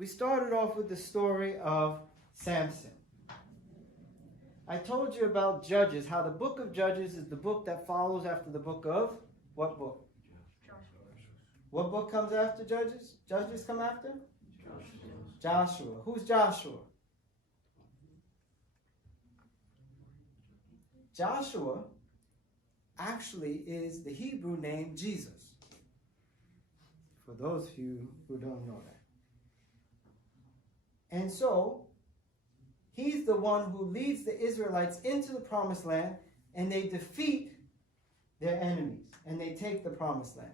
we started off with the story of Samson. I told you about Judges, how the book of Judges is the book that follows after the book of, what book? What book comes after Judges? Judges come after? Joshua. Who's Joshua? Joshua actually is the Hebrew name Jesus. For those of you who don't know that. And so, he's the one who leads the Israelites into the promised land, and they defeat their enemies, and they take the promised land.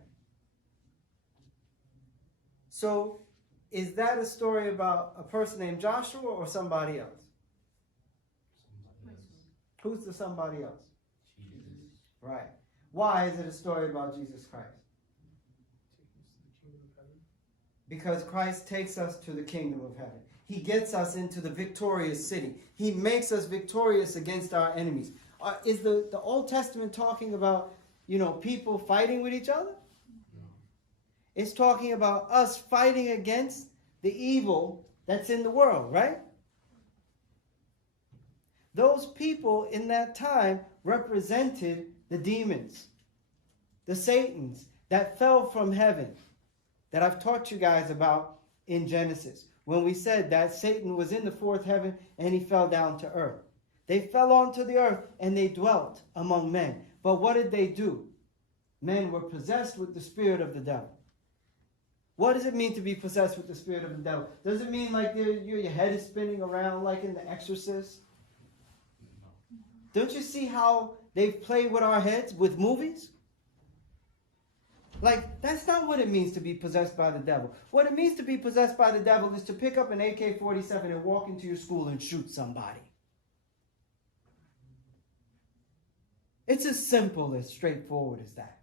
So, is that a story about a person named Joshua or somebody else? Who's the somebody else? Jesus. Right. Why is it a story about Jesus Christ? Because Christ takes us to the kingdom of heaven. He gets us into the victorious city. He makes us victorious against our enemies. Is the Old Testament talking about, people fighting with each other? No. It's talking about us fighting against the evil that's in the world, right? Those people in that time represented the demons, the Satans that fell from heaven, that I've taught you guys about in Genesis, when we said that Satan was in the fourth heaven and he fell down to earth. They fell onto the earth and they dwelt among men. But what did they do? Men were possessed with the spirit of the devil. What does it mean to be possessed with the spirit of the devil? Does it mean like your head is spinning around like in The Exorcist? Don't you see how they've played with our heads with movies? Like, that's not what it means to be possessed by the devil. What it means to be possessed by the devil is to pick up an AK-47 and walk into your school and shoot somebody. It's as simple, as straightforward as that.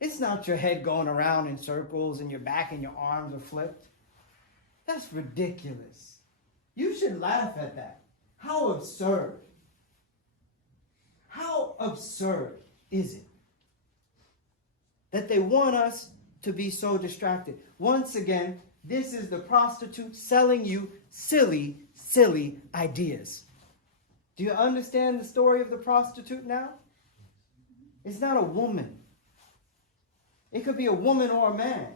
It's not your head going around in circles and your back and your arms are flipped. That's ridiculous. You should laugh at that. How absurd. How absurd is it that they want us to be so distracted? Once again, this is the prostitute selling you silly, silly ideas. Do you understand the story of the prostitute now? It's not a woman. It could be a woman or a man.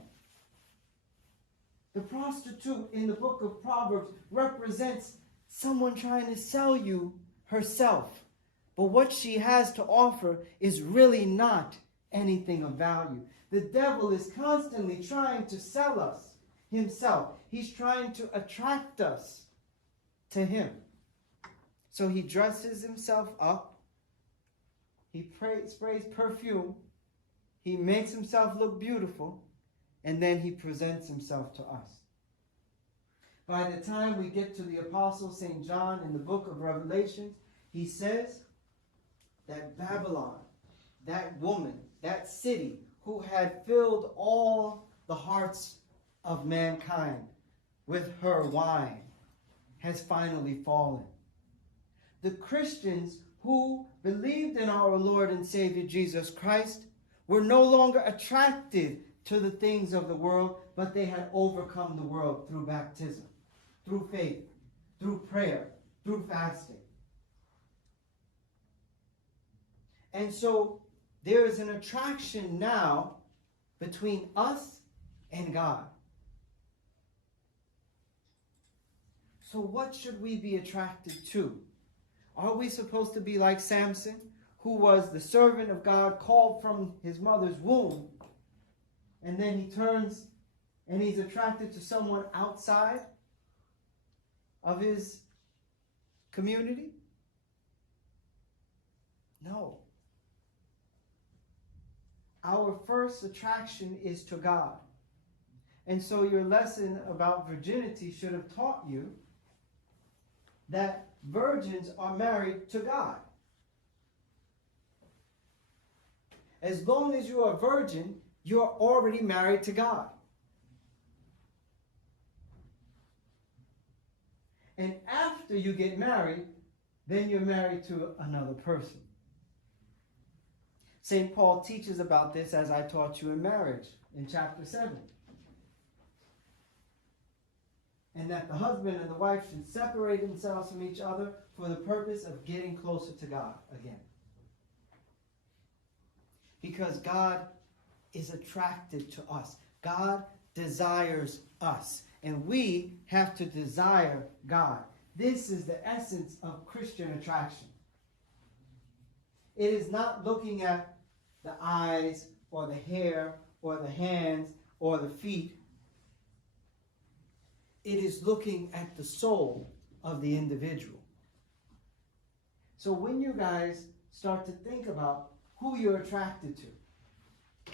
The prostitute in the book of Proverbs represents someone trying to sell you herself. But what she has to offer is really not anything of value. The devil is constantly trying to sell us himself. He's trying to attract us to him. So he dresses himself up. He sprays perfume. He makes himself look beautiful. And then he presents himself to us. By the time we get to the Apostle St. John in the book of Revelation, he says that Babylon, that woman, that city who had filled all the hearts of mankind with her wine, has finally fallen. The Christians who believed in our Lord and Savior Jesus Christ were no longer attracted to the things of the world, but they had overcome the world through baptism, through faith, through prayer, through fasting. And so there is an attraction now between us and God. So what should we be attracted to? Are we supposed to be like Samson, who was the servant of God, called from his mother's womb, and then he turns and he's attracted to someone outside of his community? No. Our first attraction is to God. And so your lesson about virginity should have taught you that virgins are married to God. As long as you are a virgin, you're already married to God. And after you get married, then you're married to another person. St. Paul teaches about this as I taught you in marriage in chapter 7. and that the husband and the wife should separate themselves from each other for the purpose of getting closer to God again. Because God is attracted to us. God desires us. And we have to desire God. This is the essence of Christian attraction. It is not looking at the eyes or the hair or the hands or the feet. It is looking at the soul of the individual. So when you guys start to think about who you're attracted to,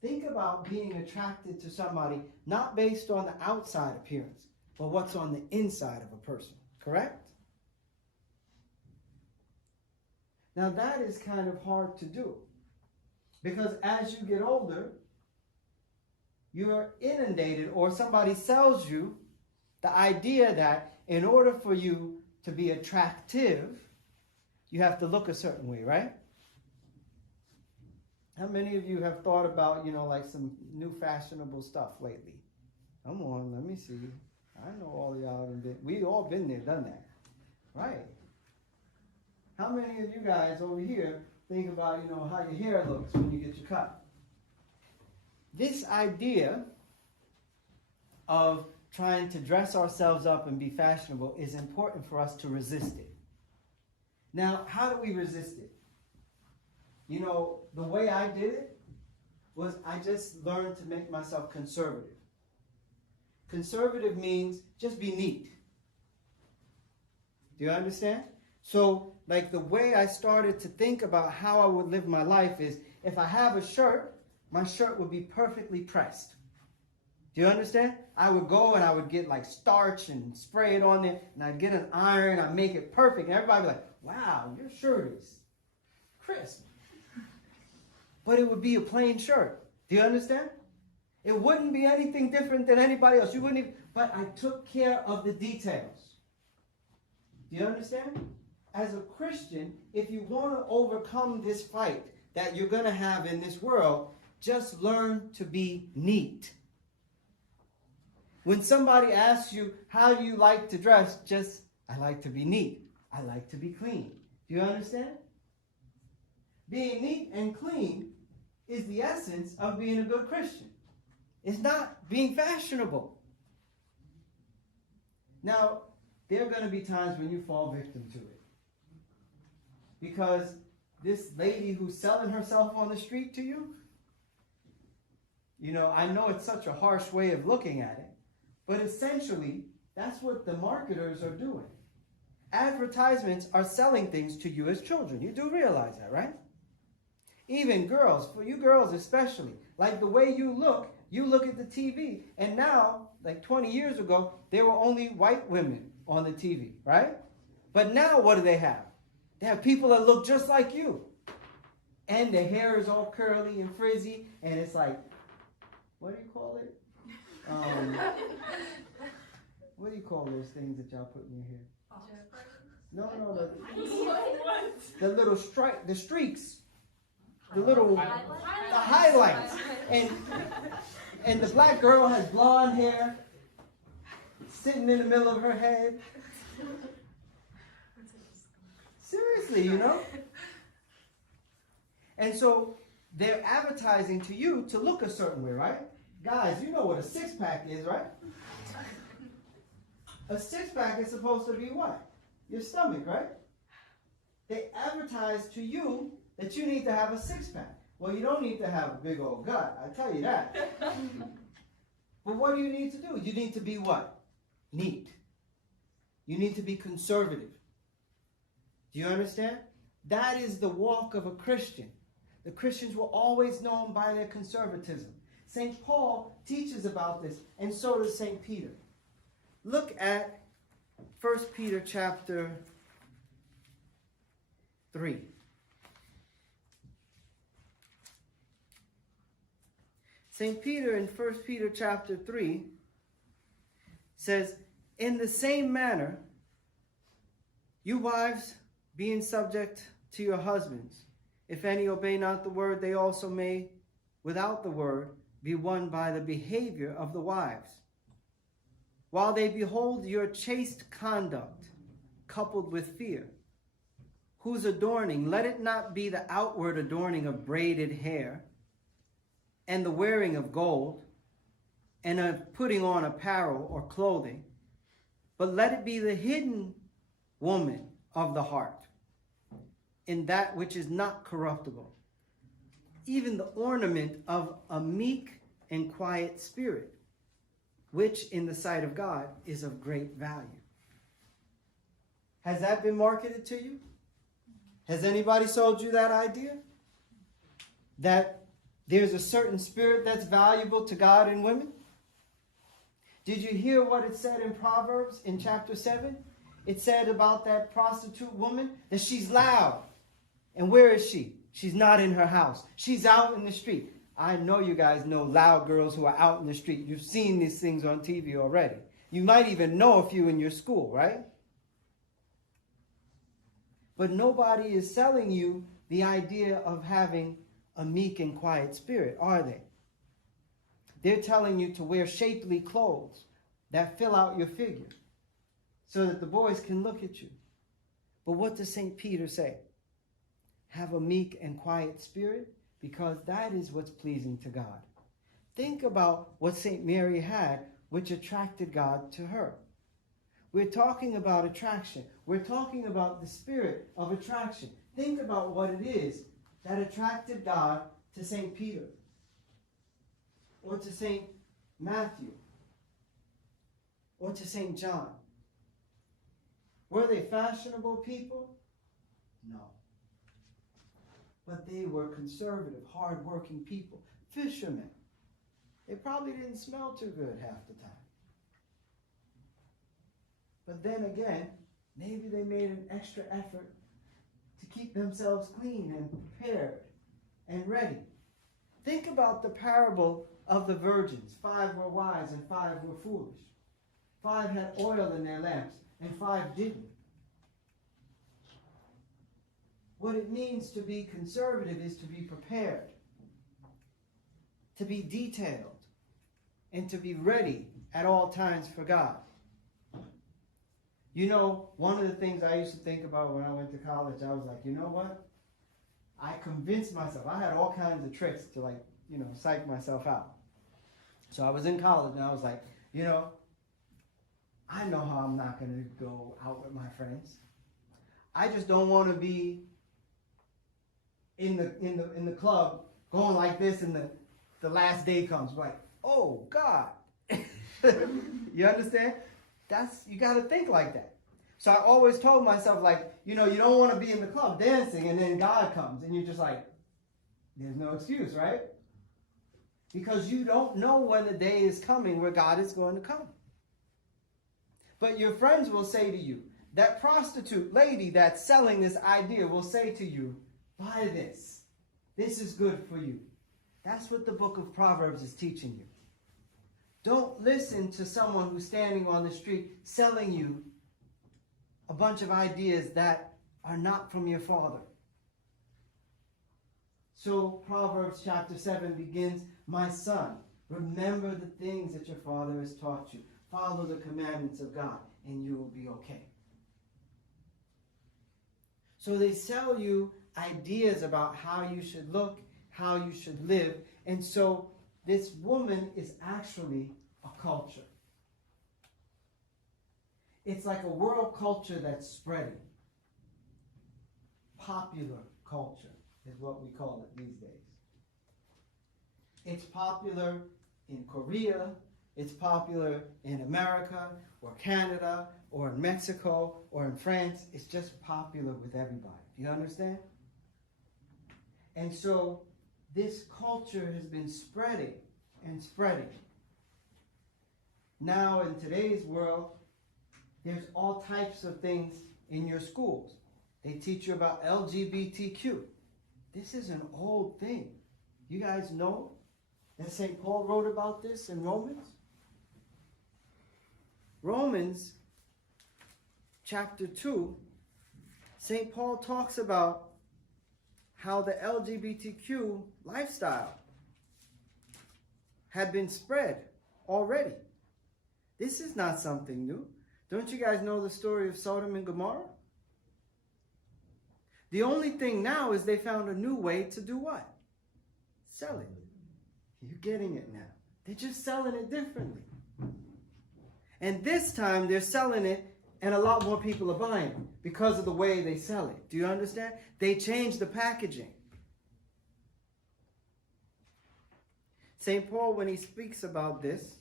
think about being attracted to somebody not based on the outside appearance, but what's on the inside of a person. Correct? Now that is kind of hard to do. Because as you get older, you're inundated, or somebody sells you the idea that in order for you to be attractive, you have to look a certain way, right? How many of you have thought about, like some new fashionable stuff lately? Come on, let me see. I know all of y'all have been, we all been there, done that. Right. How many of you guys over here think about, how your hair looks when you get your cut? This idea of trying to dress ourselves up and be fashionable is important for us to resist it. Now, how do we resist it? The way I did it was I just learned to make myself conservative. Conservative means just be neat. Do you understand? So, like the way I started to think about how I would live my life is, if I have a shirt, my shirt would be perfectly pressed. Do you understand? I would go and I would get like starch and spray it on there, and I'd get an iron, I'd make it perfect, and everybody would be like, wow, your shirt is crisp. But it would be a plain shirt. Do you understand? It wouldn't be anything different than anybody else. You wouldn't even, but I took care of the details. Do you understand? As a Christian, if you want to overcome this fight that you're going to have in this world, just learn to be neat. When somebody asks you, how do you like to dress? Just, I like to be neat. I like to be clean. Do you understand? Being neat and clean is the essence of being a good Christian. It's not being fashionable. Now, there are going to be times when you fall victim to it. Because this lady who's selling herself on the street to you, I know it's such a harsh way of looking at it, but essentially, that's what the marketers are doing. Advertisements are selling things to you as children. You do realize that, right? Even girls, for you girls especially, like the way you look at the TV. And now, like 20 years ago, there were only white women on the TV, right? But now what do they have? They have people that look just like you. And their hair is all curly and frizzy, and it's like, what do you call it? What do you call those things that y'all put in your hair? No, the little the streaks. The little, the highlights. And the black girl has blonde hair sitting in the middle of her head. Seriously, And so they're advertising to you to look a certain way, right? Guys, you know what a six-pack is, right? A six-pack is supposed to be what? Your stomach, right? They advertise to you that you need to have a six-pack. Well, you don't need to have a big old gut, I tell you that. But what do you need to do? You need to be what? Neat. You need to be conservative. Do you understand? That is the walk of a Christian. The Christians were always known by their conservatism. St. Paul teaches about this, and so does St. Peter. Look at 1 Peter chapter 3. St. Peter in 1 Peter chapter 3 says, in the same manner, you wives, being subject to your husbands, if any obey not the word, they also may, without the word, be won by the behavior of the wives. while they behold your chaste conduct coupled with fear, whose adorning, let it not be the outward adorning of braided hair, and the wearing of gold, and of putting on apparel or clothing, but let it be the hidden woman of the heart, in that which is not corruptible, even the ornament of a meek and quiet spirit, which in the sight of God is of great value. Has that been marketed to you? Has anybody sold you that idea? That there's a certain spirit that's valuable to God in women? Did you hear what it said in Proverbs in chapter 7? It said about that prostitute woman that she's loud. And where is she? She's not in her house. She's out in the street. I know you guys know loud girls who are out in the street. You've seen these things on TV already. You might even know a few in your school, right? But nobody is selling you the idea of having a meek and quiet spirit, are they? They're telling you to wear shapely clothes that fill out your figure so that the boys can look at you. But what does St. Peter say? Have a meek and quiet spirit, because that is what's pleasing to God. Think about what St. Mary had, which attracted God to her. We're talking about attraction. We're talking about the spirit of attraction. Think about what it is that attracted God to St. Peter or to St. Matthew or to St. John. Were they fashionable people? No. But they were conservative, hard-working people, fishermen. They probably didn't smell too good half the time. But then again, maybe they made an extra effort to keep themselves clean and prepared and ready. Think about the parable of the virgins. 5 were wise and 5 were foolish. 5 had oil in their lamps and 5 didn't. What it means to be conservative is to be prepared, to be detailed, and to be ready at all times for God. You know, one of the things I used to think about when I went to college, I was like, you know what? I convinced myself. I had all kinds of tricks to psych myself out. So I was in college and I was like, I know how I'm not going to go out with my friends. I just don't want to be in the club going like this and the last day comes. Like, oh God. You understand? You got to think like that. So I always told myself, you don't want to be in the club dancing and then God comes and you're just like, there's no excuse, right? Because you don't know when the day is coming where God is going to come. But your friends will say to you, that prostitute lady that's selling this idea will say to you, buy this. This is good for you. That's what the book of Proverbs is teaching you. Don't listen to someone who's standing on the street selling you a bunch of ideas that are not from your Father. So Proverbs chapter 7 begins, my son, remember the things that your father has taught you. Follow the commandments of God and you will be okay. So they sell you ideas about how you should look, how you should live. And so this woman is actually a culture. It's like a world culture that's spreading. Popular culture is what we call it these days. It's popular in Korea, it's popular in America or Canada or in Mexico or in France. It's just popular with everybody. Do you understand? And so this culture has been spreading and spreading. Now in today's world, there's all types of things in your schools. They teach you about LGBTQ. This is an old thing. You guys know that St. Paul wrote about this in Romans? Romans chapter 2, St. Paul talks about how the LGBTQ lifestyle had been spread already. This is not something new. Don't you guys know the story of Sodom and Gomorrah? The only thing now is they found a new way to do what? Sell it. You're getting it now. They're just selling it differently. And this time they're selling it and a lot more people are buying it because of the way they sell it. Do you understand? They changed the packaging. St. Paul, when he speaks about this,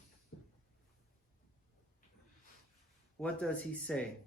what does he say?